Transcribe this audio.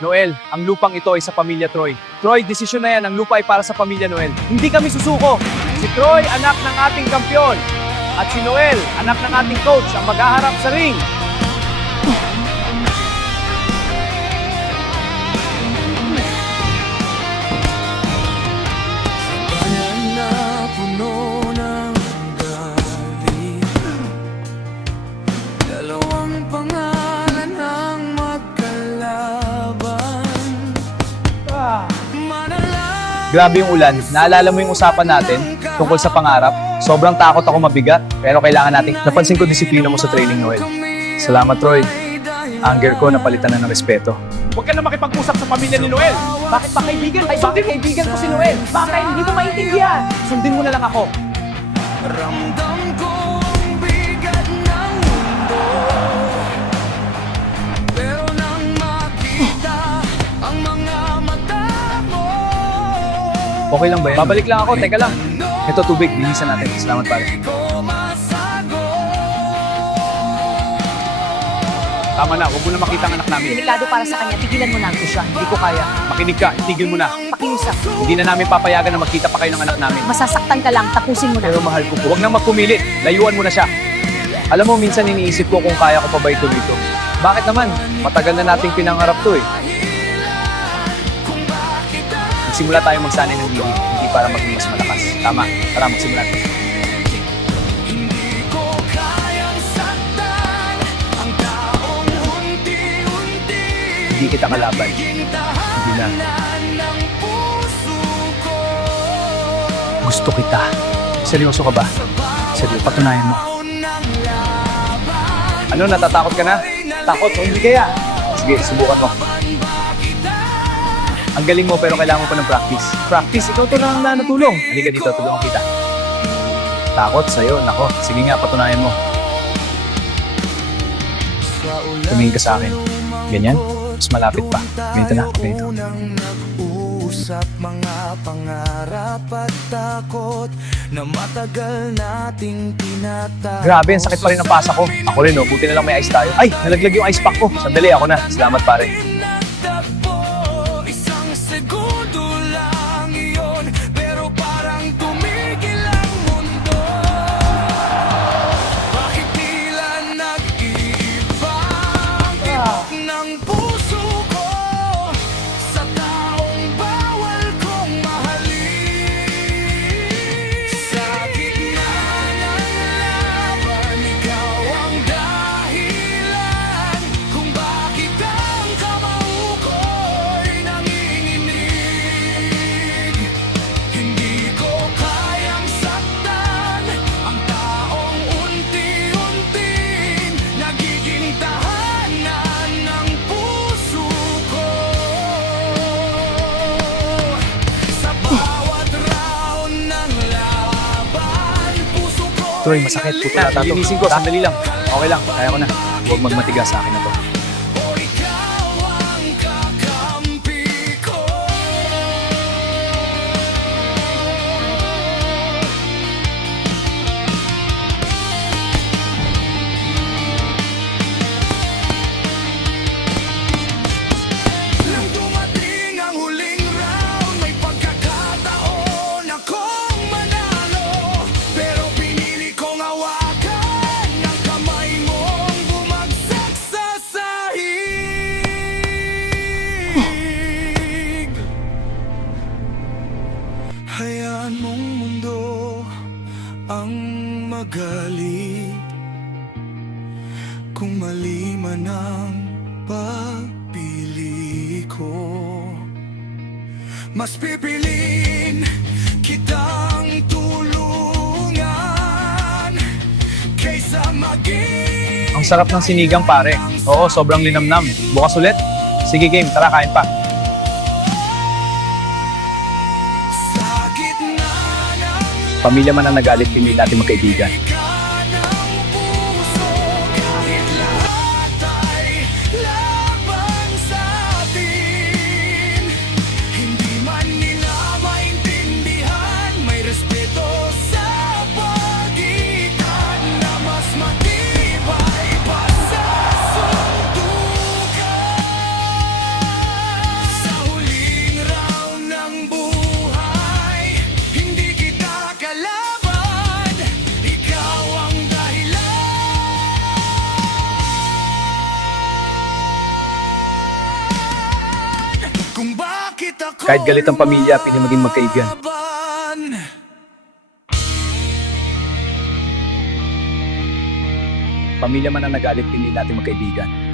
Noel, ang lupang ito ay sa pamilya Troy. Troy, desisyon na yan, ang lupa ay para sa pamilya Noel. Hindi kami susuko. Si Troy, anak ng ating kampyon. At si Noel, anak ng ating coach, ang maghaharap sa ring. Grabe yung ulan. Naalala mo yung usapan natin tungkol sa pangarap? Sobrang takot ako mabigat, pero kailangan natin. Napansin ko disiplina mo sa training, Noel. Salamat, Troy. Anger ko, napalitan na ng respeto. Huwag ka na makipag-usap sa pamilya ni Noel. Bakit ba kaibigan? Bakit kaibigan ko si Noel? Bakit hindi mo maintindihan? Sundin mo na lang ako. Ramdam ko ang bigat ng mundo, pero nang makita ang mga mata mo. Okay lang ba yan? Babalik lang ako, teka lang. Ito, tubig, linisan natin. Salamat, pare. Tama na, huwag mo na makita ang anak namin. Delikado para sa kanya, tigilan mo na. Siya, hindi ko kaya. Makinig ka, itigil mo na. Pakiusap. Hindi na namin papayagan na magkita pa kayo ng anak namin. Masasaktan ka lang, tapusin mo na. Pero mahal ko po, huwag nang magpumilit. Layuan mo na siya. Alam mo, minsan iniisip ko kung kaya ko pa ba ito dito. Bakit naman? Matagal na nating pinangarap to eh. Magsimula tayo magsanay ng gili, hindi para maging mas malakas. Tama, tara magsimula tayo. Hindi kita kalaban. Hindi na. Gusto kita. Seryoso ka ba? Seryoso, patunayan mo. Ano, natatakot ka na? Takot? O hindi kaya? Sige, subukan mo. Ang galing mo pero kailangan mo pa ng practice. Practice? Ikaw to lang na natulong. Halika dito, tulungan kita. Takot sa'yo? Nako, sige nga, patunayan mo. Tumingin ka sa akin. Ganyan? Mas malapit pa. Ganito na, ganito. Nag-uusap mga pangarap at takot na matagal nating tinatawag. Grabe, ang sakit pa rin ang pasa ko. Ako rin, no? Buti na lang may ice tayo. Ay, nalaglag yung ice pack ko. Sandali, ako na. Salamat, pare. Nagtagpo, isang segundo lang iyon, pero parang tumigil ang mundo. Bakit tila nag-iiba ang tibok ng puso ko sa taong bawal kong mahalin? Sa gitna ng laban, ikaw ang dahilan kung bakit ang kamao ko'y nanginginig. Hindi ko kayang saktan ang taong unti-unting nagiging tahanan ng puso ko. Sa bawat round ng laban, puso ko Troy, masakit. Puta, linisin ko. Sandali lang. Okay lang, kaya ko na. Huwag magmatigas sa akin na to. o ikaw ang kakampi ko. Nang dumating ang huling round, may pagkakataon akong manalo, pero pinili kong hawakan ng kamay mong bumagsak sa sahig. Hayaan mong mundo ang magalit kung mali man ang pagpili ko. Mas pipiliin kitang tulungan kaysa maging Ang sarap ng sinigang, pare. Oo, sobrang linamnam. Bukas ulit? Sige, game. Tara, kain pa. sa gitna ng Pamilya man ang nagalit, hindi natin magkaibigan. ka ng puso. Kahit lahat ay laban sa atin, hindi man nila maintindihan, may respeto sa pagitan na mas matibay pa sa suntukan. Kahit galit ang pamilya, pili maging magkaibigan. Pamilya man ang nagalit, pinili natin magkaibigan.